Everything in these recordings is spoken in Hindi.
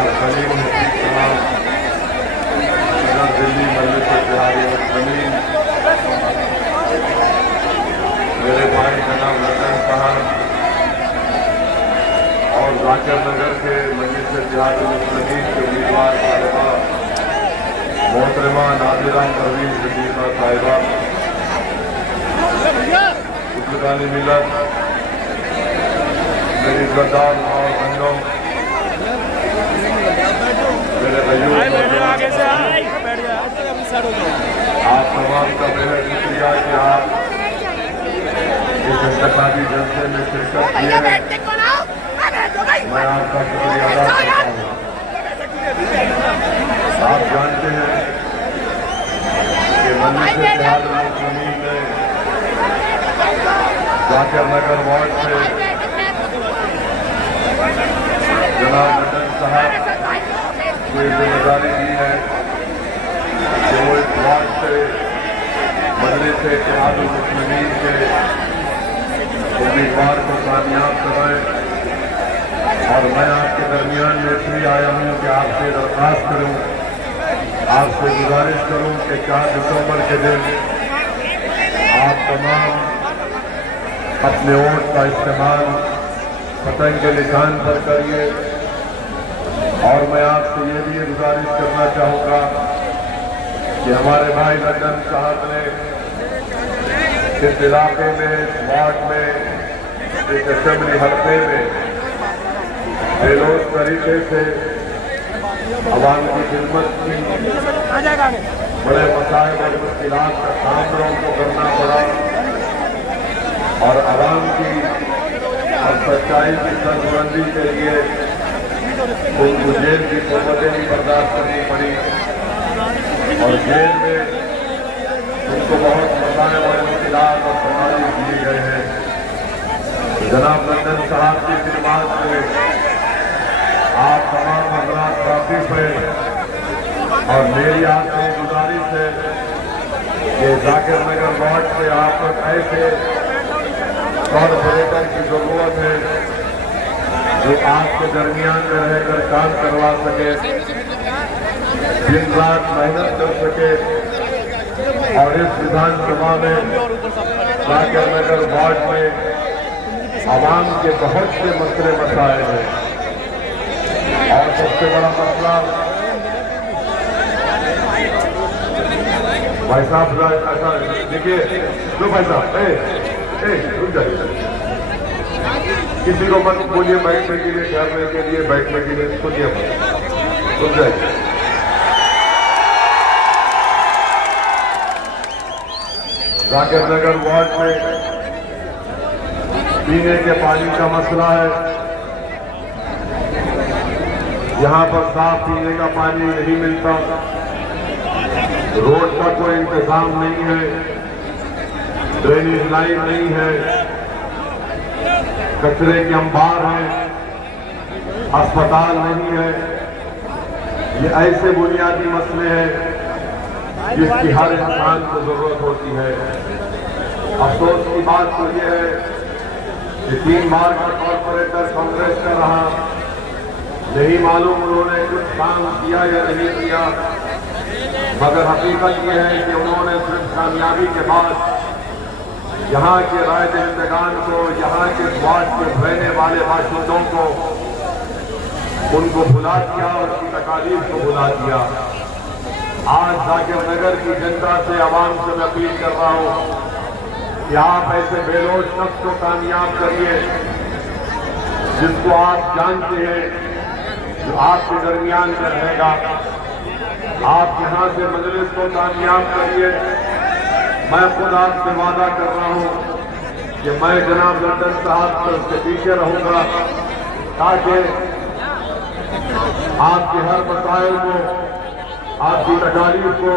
जनाब सलीम हफीज साहब सदर दिल्ली मजलिस इत्तेहादी मुस्लिमीन, मेरे भाई जनाब लखन साहब और जाकिर नगर के मजलिस इत्तेहादी मुस्लिमीन के उम्मीदवार साहिबा मोहतरमा नादिरा परवीन सिद्दीका साहिबा, बुजुर्गान मिलत, मेरी गद्दार और बहनों, मेरे आप तमाम का बेहद शुक्रिया कि आप इस इंतखाबी जलसे में शिरकत किए हैं। मैं आपका शुक्रिया अदा करता हूँ। आप जानते हैं कि मजलिस इत्तेहादी मुस्लिमीन ने जाकिर नगर वार्ड से जनाब लखन साहब को जिम्मेदारी दी है कि वो इस वार्ड से मजलिस इत्तेहादी मुस्लिमीन के उम्मीदवार को कामयाब कराएं। और मैं आपके दरमियान में इसलिए आया हूँ कि आपसे दरख्वास्त करूँ, आपसे गुजारिश करूँ कि 4 दिसंबर के दिन आप तमाम अपने वोट का इस्तेमाल पतंग के निशान पर करिए। और मैं आपसे ये भी गुजारिश करना चाहूँगा कि हमारे भाई लखन साहब ने इस इलाके में, इस वार्ड में, इस असेंबली हल्के में बेलोज तरीके से अवाम की खिदमत की, बड़े मसाइल और मुश्किलात का सामना उनको करना पड़ा और आवाम की और सच्चाई की सरबुलंदी के लिए उनको जेल की सोबतें भी बर्दाश्त करनी पड़ी और जेल में उनको बहुत मसाइल और मुश्किलात और समाजी दिए गए हैं। जनाब लखन साहब की खिदमत से आप तमाम हजरात वाकिफ हैं और मेरी आपसे गुजारिश है कि जाकिर नगर वार्ड से आप तक ऐसे कॉर्पोरेटर की जरूरत है जो आपके दरमियान में रहकर काम करवा सके, दिन रात मेहनत कर सके और इस विधानसभा में जाकिर नगर वार्ड में आवाम के बहुत से मसले मसाइल हैं। और सबसे बड़ा मसला भाई साहब, ऐसा देखिए, जो भाई साहब रुक जाइए, किसी को मत बोलिए बैठने के लिए, ठहरने के लिए, बैठने के लिए, सुनिए मत, रुक जाइए। जाकिर नगर वार्ड में पीने के पानी का मसला है। यहाँ पर साफ पीने का पानी नहीं मिलता, रोड का कोई इंतजाम नहीं है, ड्रेनेज लाइन नहीं है, कचरे के अंबार हैं, अस्पताल नहीं है। ये ऐसे बुनियादी मसले हैं जिसकी हर इंसान को जरूरत होती है। अफसोस की बात तो ये है कि 3 बार का कॉर्पोरेटर कांग्रेस का रहा, नहीं मालूम उन्होंने कुछ काम किया या नहीं किया, मगर हकीकत यह है कि उन्होंने सिर्फ कामयाबी के बाद यहाँ के राय दहिंदगान को, यहाँ के वार्ड के रहने वाले बाशिंदों को, उनको भुला दिया और उनकी तकालीफ को भुला दिया। आज जाकिर नगर की जनता से, आवाम से मैं अपील कर रहा हूँ कि आप ऐसे बेलोज शख्स को कामयाब करिए जिसको आप जानते हैं, जो आपके दरमियान में रहेगा। आप यहाँ से मजलिस को कामयाब करिए। मैं खुद आपसे वादा कर रहा हूँ कि मैं जनाब लखन साहब के पीछे रहूँगा ताकि आपके हर मसाइल को, आपकी तकालीफ को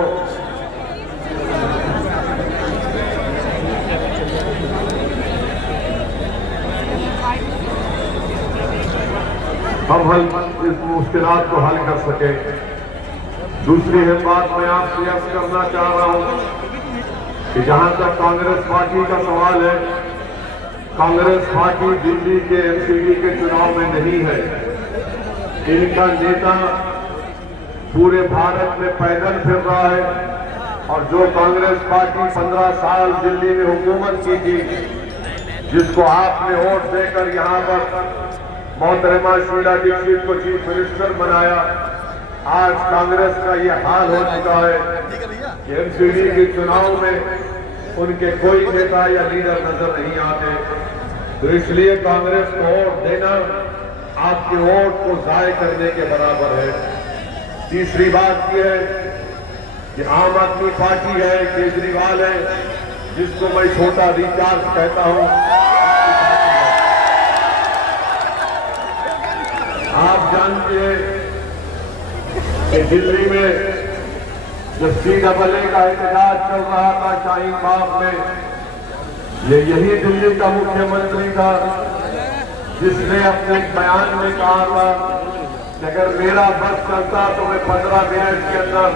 हम इस मुश्किलात को हल कर सके। दूसरी बात मैं आपसे अर्ज करना चाह रहा हूं कि जहां तक कांग्रेस पार्टी का सवाल है, कांग्रेस पार्टी दिल्ली के एमसीडी के चुनाव में नहीं है। इनका नेता पूरे भारत में पैदल फिर रहा है और जो कांग्रेस पार्टी 15 साल दिल्ली में हुकूमत की थी, जिसको आपने वोट देकर यहाँ पर मोहतरमा शीला दीक्षित को चीफ मिनिस्टर बनाया, आज कांग्रेस का ये हाल हो चुका है कि एमसीडी के चुनाव में उनके कोई नेता या लीडर नजर नहीं आते। तो इसलिए कांग्रेस को वोट देना आपके वोट को जाय करने के बराबर है। तीसरी बात यह है कि आम आदमी पार्टी है, केजरीवाल है, जिसको मैं छोटा रिचार्ज कहता हूं। आप जानते हैं कि दिल्ली में जब CAA का एहतजाज चल रहा था शाहीन बाग में, यही दिल्ली का मुख्यमंत्री था जिसने अपने बयान में कहा था कि अगर मेरा बस चलता तो मैं 15 मिनट के अंदर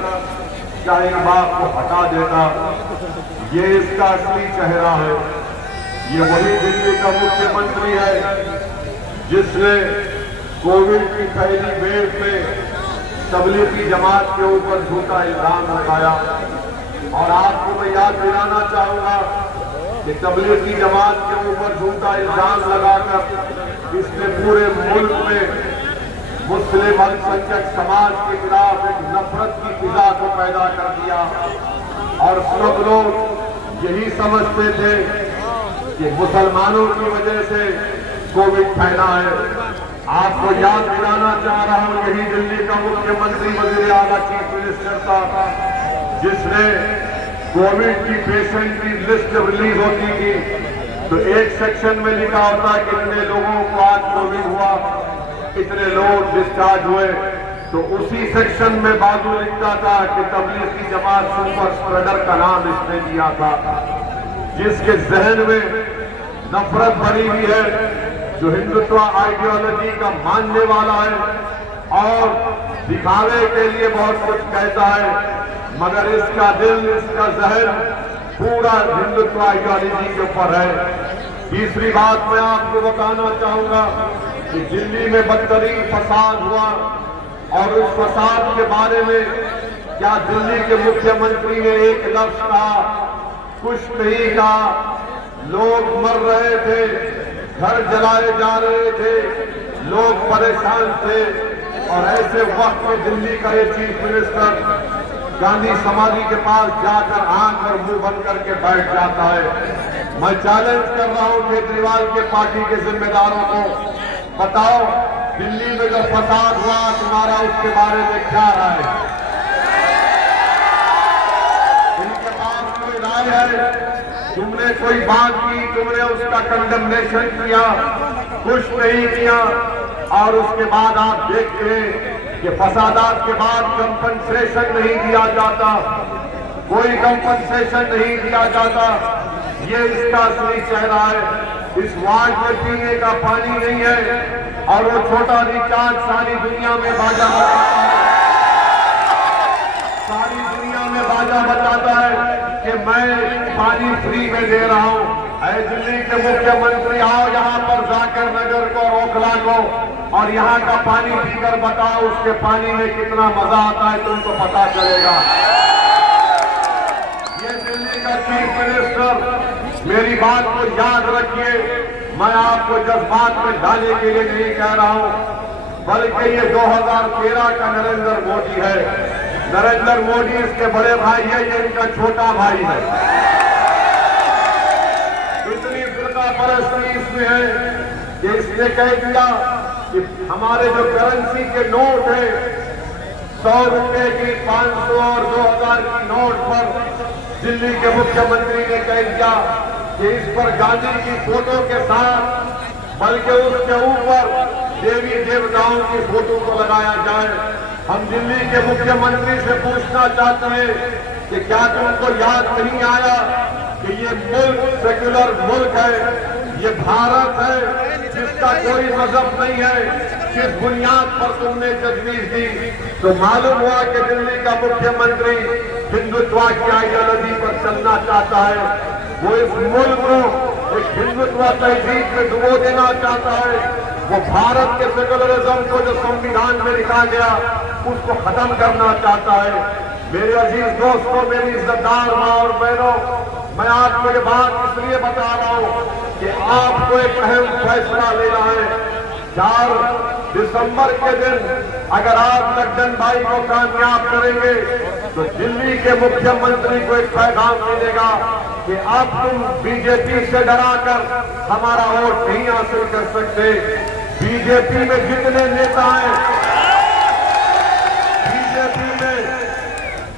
शाहीन बाग को हटा देता। ये इसका असली चेहरा है। ये वही दिल्ली का मुख्यमंत्री है जिसने कोविड की पहली वेव में तबलीगी जमात के ऊपर झूठा इल्जाम लगाया। और आपको मैं याद दिलाना चाहूंगा कि तबलीगी जमात के ऊपर झूठा इल्जाम लगाकर इसने पूरे मुल्क में मुस्लिम अल्पसंख्यक समाज के खिलाफ एक नफरत की फिजा को पैदा कर दिया। और सब लोग यही समझते थे कि मुसलमानों की वजह से कोविड फैला है। आपको याद दिलाना चाह रहा हूं, यही दिल्ली का मुख्यमंत्री वजीर आला चीफ मिनिस्टर था जिसने कोविड की पेशेंट की लिस्ट रिलीज होती थी तो एक सेक्शन में लिखा होता है कितने लोगों को आज कोविड हुआ, कितने लोग डिस्चार्ज हुए। तो उसी सेक्शन में बाजू लिखता था कि तबलीगी जमात सुपर स्प्रेडर का नाम इसने दिया था। जिसके जहन में नफरत भरी हुई है, जो हिंदुत्व आइडियोलॉजी का मानने वाला है और दिखावे के लिए बहुत कुछ कहता है, मगर इसका दिल, इसका जहन पूरा हिंदुत्व आइडियोलॉजी के ऊपर है। तीसरी बात मैं आपको बताना चाहूंगा कि दिल्ली में बदतरीन फसाद हुआ और उस फसाद के बारे में क्या दिल्ली के मुख्यमंत्री ने एक लफ्ज कहा? कुछ नहीं कहा। लोग मर रहे थे, घर जलाए जा रहे थे, लोग परेशान थे और ऐसे वक्त में दिल्ली का ये चीफ मिनिस्टर गांधी समाधि के पास जाकर आंख और मुंह बंद करके बैठ जाता है। मैं चैलेंज कर रहा हूं केजरीवाल के पार्टी के जिम्मेदारों को, बताओ दिल्ली में जब फसाद हुआ तुम्हारा उसके बारे में क्या राय है? इनके पास कोई राय है? तुमने कोई बात की, तुमने उसका कंडेमनेशन किया, कुछ नहीं किया। और उसके बाद आप देखते हैं कि फसादात के बाद कंपनसेशन नहीं दिया जाता, कोई कंपनसेशन नहीं दिया जाता। ये इसका असली चेहरा है। इस वार्ड में पीने का पानी नहीं है और वो छोटा रिचार्ज सारी दुनिया में बाजा बजाता है, सारी दुनिया में बाजा बजाता है कि मैं पानी फ्री में दे रहा हूं। ऐ दिल्ली के मुख्यमंत्री, आओ यहाँ पर जाकिर नगर को, ओखला को, और यहाँ का पानी पीकर बताओ उसके पानी में कितना मजा आता है, तुमको पता चलेगा। ये दिल्ली का चीफ मिनिस्टर, मेरी बात को याद रखिए, मैं आपको जज्बात में डालने के लिए नहीं कह रहा हूं, बल्कि ये 2013 का नरेंद्र मोदी है। नरेंद्र मोदी इसके बड़े भाई है, ये इनका छोटा भाई है। इतनी फिरकापरस्ती इसमें है कि इसने कह दिया कि हमारे जो करेंसी के नोट है, 100 रुपए की, 500 और 2000 की नोट पर दिल्ली के मुख्यमंत्री ने कह दिया कि इस पर गांधी की फोटो के साथ, बल्कि उसके ऊपर देवी देवताओं की फोटो को लगाया जाए। हम दिल्ली के मुख्यमंत्री से पूछना चाहते हैं कि क्या तुमको याद नहीं आया कि ये मुल्क सेक्युलर मुल्क है, ये भारत है जिसका कोई मजहब नहीं है, किस बुनियाद पर तुमने तजवीज दी? तो मालूम हुआ कि दिल्ली का मुख्यमंत्री हिंदुत्व की आइडियोलॉजी पर चलना चाहता है। वो इस मुल्क को एक हिंदुत्व तहजीब में डुबो देना चाहता है। वो भारत के सेकुलरिज्म को जो संविधान में लिखा गया उसको खत्म करना चाहता है। मेरे अजीज दोस्तों, मेरी इज्जतदार माँ और बहनों, मैं आपको ये बात इसलिए बता रहा हूं कि आपको एक अहम फैसला लेना है। 4 दिसंबर के दिन अगर आप लड्डन भाई को कामयाब करेंगे तो दिल्ली के मुख्यमंत्री को एक पैगाम मिलेगा कि अब तुम बीजेपी से डराकर हमारा वोट नहीं हासिल कर सकते। बीजेपी में जितने नेता हैं,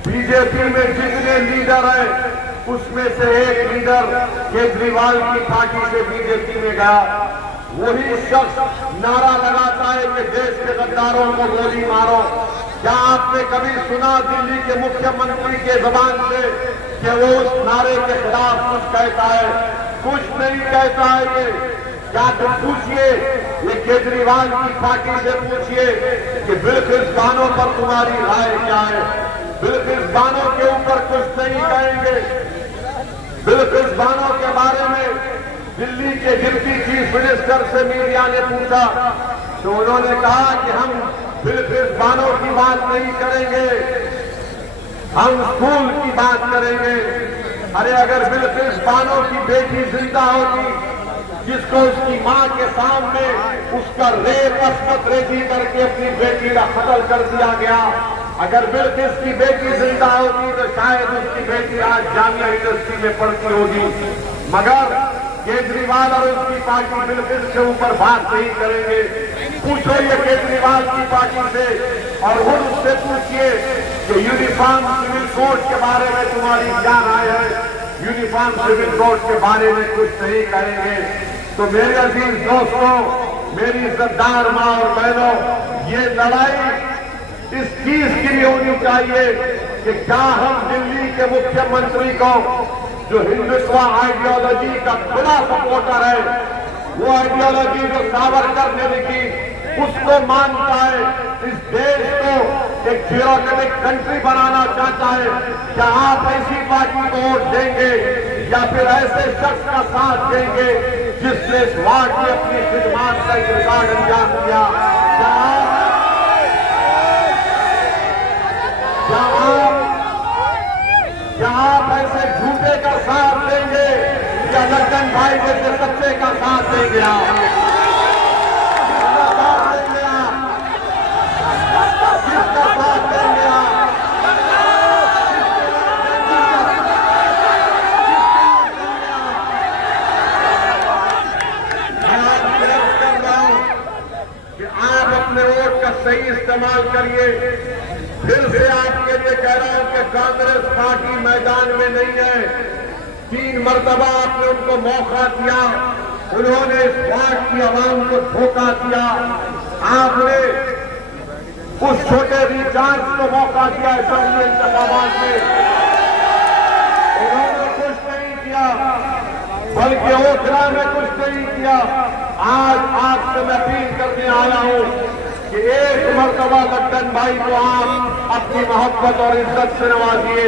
बीजेपी में जितने लीडर हैं, उसमें से एक लीडर केजरीवाल की पार्टी से बीजेपी में गया। वही शख्स नारा लगाता है कि देश के गद्दारों को गोली मारो। क्या आपने कभी सुना दिल्ली के मुख्यमंत्री के जबान से कि वो उस नारे के खिलाफ कुछ कहता है? कुछ नहीं कहता है। ये क्या तुम पूछिए, ये केजरीवाल की पार्टी से पूछिए कि बिल्किस बानो पर तुम्हारी राय क्या है। बिल्किस बानो के ऊपर कुछ नहीं कहेंगे। बिल्किस बानो के बारे में दिल्ली के डिप्टी चीफ मिनिस्टर से मीडिया ने पूछा तो उन्होंने कहा कि हम बिल्किस बानो की बात नहीं करेंगे, हम स्कूल की बात करेंगे। अरे अगर बिल्किस बानो की बेटी जिंदा होती, जिसको उसकी मां के सामने उसका रेप अस्मत रेजी करके अपनी बेटी का कत्ल कर दिया गया, अगर बिल्किस की बेटी जिंदा होती तो शायद उसकी बेटी आज जामिया यूनिवर्सिटी में पढ़ती होगी। मगर केजरीवाल और उसकी पार्टी बिल्किस के ऊपर बात नहीं करेंगे। पूछो ये केजरीवाल की पार्टी से और वो उससे पूछिए कि यूनिफॉर्म सिविल कोड के बारे में तुम्हारी क्या राय है। यूनिफॉर्म सिविल कोड के बारे में कुछ नहीं करेंगे। तो मेरे अजीज दोस्तों, मेरी इज्जतदार माँ और बहनों, ये लड़ाई इस चीज के लिए होनी चाहिए कि क्या हम दिल्ली के मुख्यमंत्री को, जो हिंदुत्व आइडियोलॉजी का खुला सपोर्टर है, वो आइडियोलॉजी जो सावरकर ने लिखी, उसको मानता है, इस देश को एक ब्यूरोक्रेटिक कंट्री बनाना चाहता है, क्या आप ऐसी पार्टी को वोट देंगे या फिर ऐसे शख्स का साथ देंगे जिसने इस वार्ड में अपनी खिदमत का एक रिकॉर्ड अंजाम दिया? क्या आप ऐसे झूठे का साथ देंगे या लड्डन भाई जैसे सच्चे का साथ देंगे? आप किसका साथ देंगे? आप किसका साथ देंगे? मैं अर्ज कर रहा हूं कि आप अपने वोट का सही इस्तेमाल करिए। फिर से आपके लिए कह रहा हूं कि कांग्रेस पार्टी मैदान में नहीं है। 3 मरतबा आपने उनको मौका दिया, उन्होंने इस वार्ड की आवाम को धोखा दिया। आपने उस छोटे रिचार्ज को मौका दिया असेंबली इंतखाबात में, उन्होंने कुछ नहीं किया, बल्कि ओखला में कुछ नहीं किया। आज आपसे मैं अपील करने आया हूं कि एक मरतबा लड्डन भाई को आप अपनी मोहब्बत और इज्जत से नवाजिए।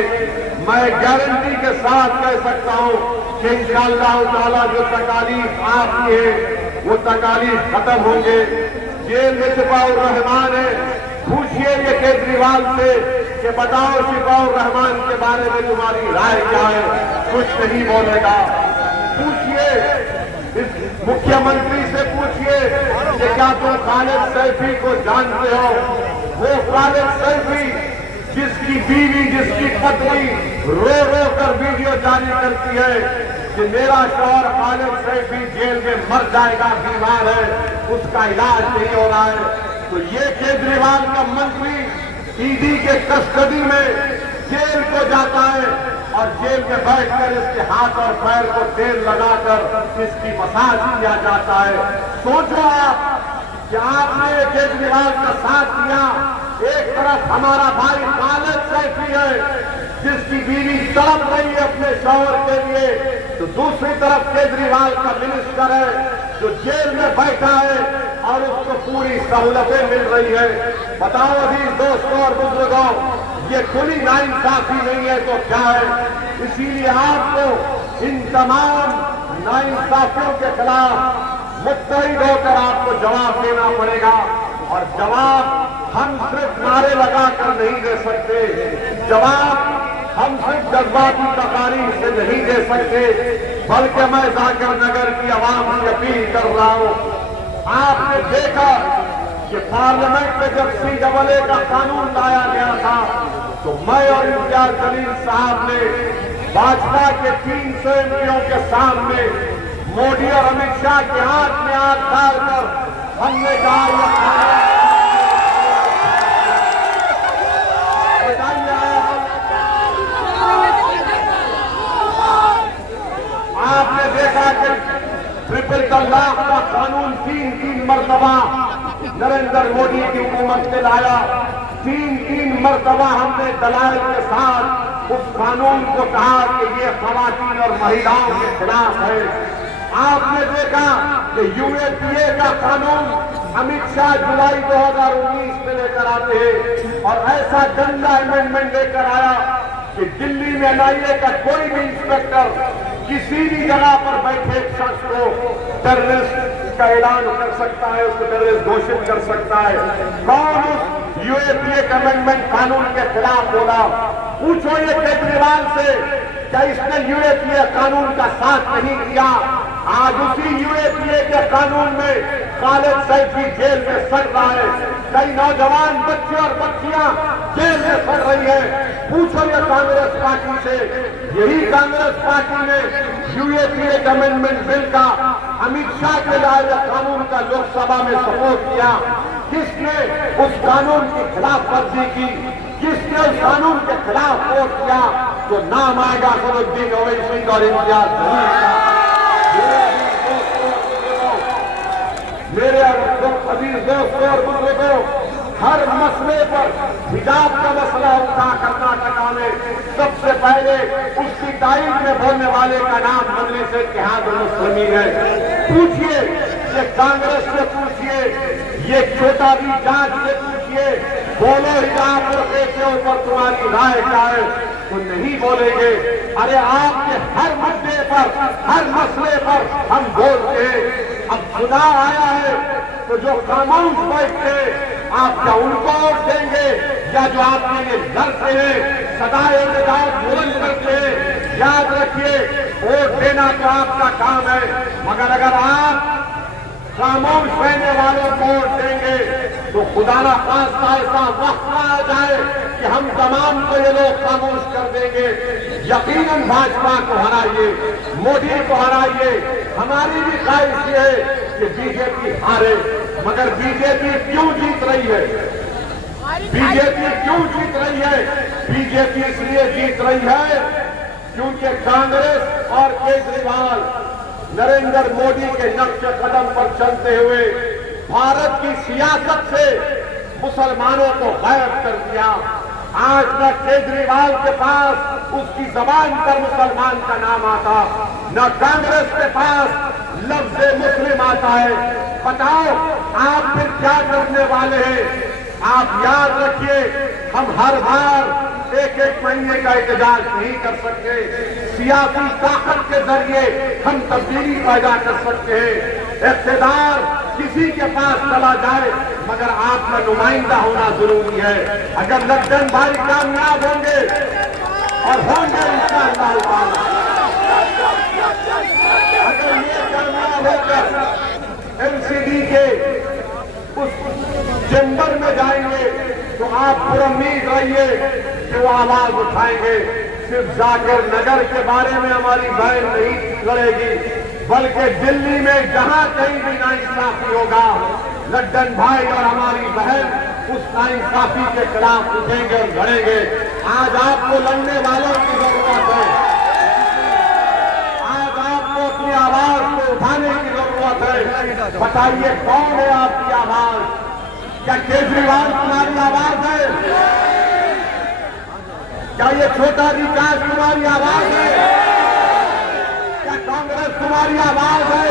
मैं गारंटी के साथ कह सकता हूं कि इंशाअल्लाह ताला जो तकालीफ आपकी है वो तकालीफ खत्म होंगे। जेल में शिफाउर रहमान है, पूछिए ये केजरीवाल से कि बताओ शिफाउर रहमान के बारे में तुम्हारी राय क्या है? कुछ नहीं बोलेगा। पूछिए इस मुख्यमंत्री से पूछिए कि क्या तुम खालिद सैफी को जानते हो? वो खालिद सैफी जिसकी बीवी, जिसकी पत्नी रो रो कर वीडियो जारी करती है कि मेरा शौहर खालिद सैफी जेल में मर जाएगा, बीमार है, उसका इलाज नहीं हो रहा है। तो ये केजरीवाल का मंत्री ईडी के कस्टडी में जेल को जाता है और जेल में बैठकर इसके हाथ और पैर को तेल लगाकर इसकी मसाज किया जाता है। सोचो आप कि आपने केजरीवाल का साथ दिया। एक तरफ हमारा भाई खालिद सैफी है जिसकी बीवी तड़प रही है अपने शौहर के लिए, तो दूसरी तरफ केजरीवाल का मिनिस्टर है जो जेल में बैठा है और उसको पूरी सहूलतें मिल रही है। बताओ अजीज दोस्तों और बुजुर्गों, ये खुली नाइंसाफी नहीं है तो क्या है? इसीलिए आपको इन तमाम नाइंसाफियों के खिलाफ मुत्तहिद होकर आपको जवाब देना पड़ेगा। और जवाब हम सिर्फ नारे लगाकर नहीं दे सकते, जवाब हम सिर्फ जज्बाती तकारीर से नहीं दे सकते, बल्कि मैं जाकिर नगर की आवाम से अपील कर रहा हूं। आपने देखा कि पार्लियामेंट में जब CAA का कानून लाया गया था तो मैं और इम्तियाज जलील साहब ने भाजपा के 300 MPओं के सामने मोदी और अमित शाह के हाथ में हाथ डालकर हमने कहा आपने देखा कि ट्रिपल तलाक का कानून 3 मरतबा नरेंद्र मोदी की हुकूमत ने लाया। 3 मरतबा हमने दलाल के साथ उस कानून को कहा कि ये खवातीन और महिलाओं के खिलाफ है। आपने देखा कि UAPA का कानून अमित शाह जुलाई 2019 में लेकर आते हैं और ऐसा गंदा अमेंडमेंट लेकर आया कि दिल्ली में NIA का कोई भी इंस्पेक्टर किसी भी जगह पर बैठे एक शख्स को टेररिस्ट का ऐलान कर सकता है, उसको टेररिस्ट घोषित कर सकता है। कौन उस UAPA अमेंडमेंट कानून के खिलाफ बोला? पूछो ये केजरीवाल से, क्या इसने UAPA कानून का साथ नहीं दिया? आज उसी UAPA के कानून में खालिद सैफी जेल में सड़ रहा है, कई नौजवान बच्चे और बच्चियां जेल में सड़ रही है। पूछो ये कांग्रेस पार्टी से, यही कांग्रेस पार्टी ने UAPA अमेंडमेंट बिल का अमित शाह के लाए कानून का लोकसभा में सपोर्ट किया। किसने उस कानून की खिलाफ वर्जी की? किसने उस कानून के खिलाफ वोट किया? तो नाम आएगा असदुद्दीन ओवैसी और इम्तियाज जलील का। मेरे अजीज दोस्तों और बुजुर्गों, हर मसले पर हिजाब का मसला उठा कर्नाटका में सबसे पहले उसकी तारीख में बोलने वाले का नाम मजलिस इत्तेहादुल मुस्लिमीन है। पूछिए, ये कांग्रेस से पूछिए, ये छोटा भी जांच से पूछिए, बोलो हिजाब के ऊपर तुम्हारी राय क्या है? तो नहीं बोलेंगे। अरे आपके हर मुद्दे पर, हर मसले पर हम बोलते हैं। अब चुनाव आया है तो जो खामोश बैठते आप क्या उनको वोट देंगे, या जो आपके लिए लड़ते हैं सदाए बुलंद करते हैं? याद रखिए, वोट देना तो आपका काम है, मगर अगर आप खामोश रहने वालों को वोट देंगे तो खुदा ना खास्ता ऐसा वक्त आ जाए कि हम तमाम को ये लोग खामोश कर देंगे। यकीनन भाजपा को हराइए, मोदी को हराइए। हमारी भी ख्वाहिश ये है कि बीजेपी हारे, मगर बीजेपी क्यों जीत रही है? बीजेपी क्यों जीत रही है? बीजेपी इसलिए जीत रही है क्योंकि कांग्रेस और केजरीवाल नरेंद्र मोदी के नक्शे कदम पर चलते हुए भारत की सियासत से मुसलमानों को गायब कर दिया। आज न केजरीवाल के पास उसकी जबान पर मुसलमान का नाम आता, न कांग्रेस के पास लफ्ज मुस्लिम आता है। बताओ आप फिर क्या करने वाले हैं? आप याद रखिए, हम हर बार एक महीने का एहतजाज नहीं कर सकते। सियासी ताकत के जरिए हम तब्दीली पैदा कर सकते हैं। इख्तियार किसी के पास चला जाए, मगर आपका नुमाइंदा होना जरूरी है। अगर लड्डन भाई कामयाब होंगे और होंगे इंशाअल्लाह ताला, अगर ये कामयाब होकर NCD के उस चैम्बर में जाएंगे तो आप पुरुम्मीद रहिए कि वो आवाज उठाएंगे। सिर्फ जाकिर नगर के बारे में हमारी बहन नहीं लड़ेगी, बल्कि दिल्ली में जहां कहीं भी नाइंसाफी होगा, लड्डन भाई और हमारी बहन उस नाइंसाफी के खिलाफ उठेंगे और लड़ेंगे। आज आपको लड़ने वालों की जरूरत है। आज आपको अपनी आवाज को उठाने की जरूरत है। बताइए कौन है आपकी आवाज? क्या केजरीवाल तुम्हारी आवाज है? क्या ये छोटा रिचार्ज तुम्हारी आवाज है? क्या कांग्रेस तुम्हारी आवाज है?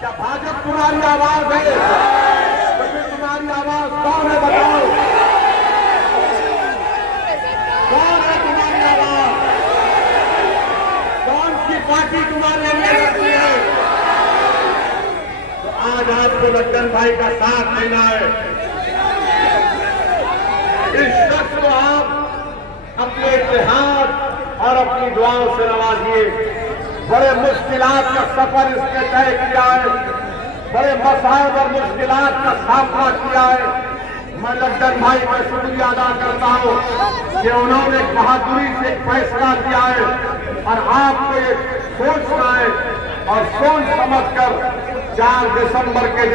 क्या भाजपा तुम्हारी आवाज है? तो फिर तुम्हारी आवाज कौन है? बताओ कौन है तुम्हारी आवाज? कौन सी पार्टी तुम्हारे लिए लड़ती है? आपको लड्डन भाई का साथ देना है। इस शख्स को आप अपने इतिहास और अपनी दुआओं से नवाजिए। बड़े मुश्किलात का सफर इसने तय किया है, बड़े मसाइब और मुश्किलात का सामना किया है। मैं लड्डन भाई का शुक्रिया अदा करता हूं कि उन्होंने बहादुरी से एक फैसला किया है और आपको ये सोचना है और सोच समझकर 4 दिसंबर के दिन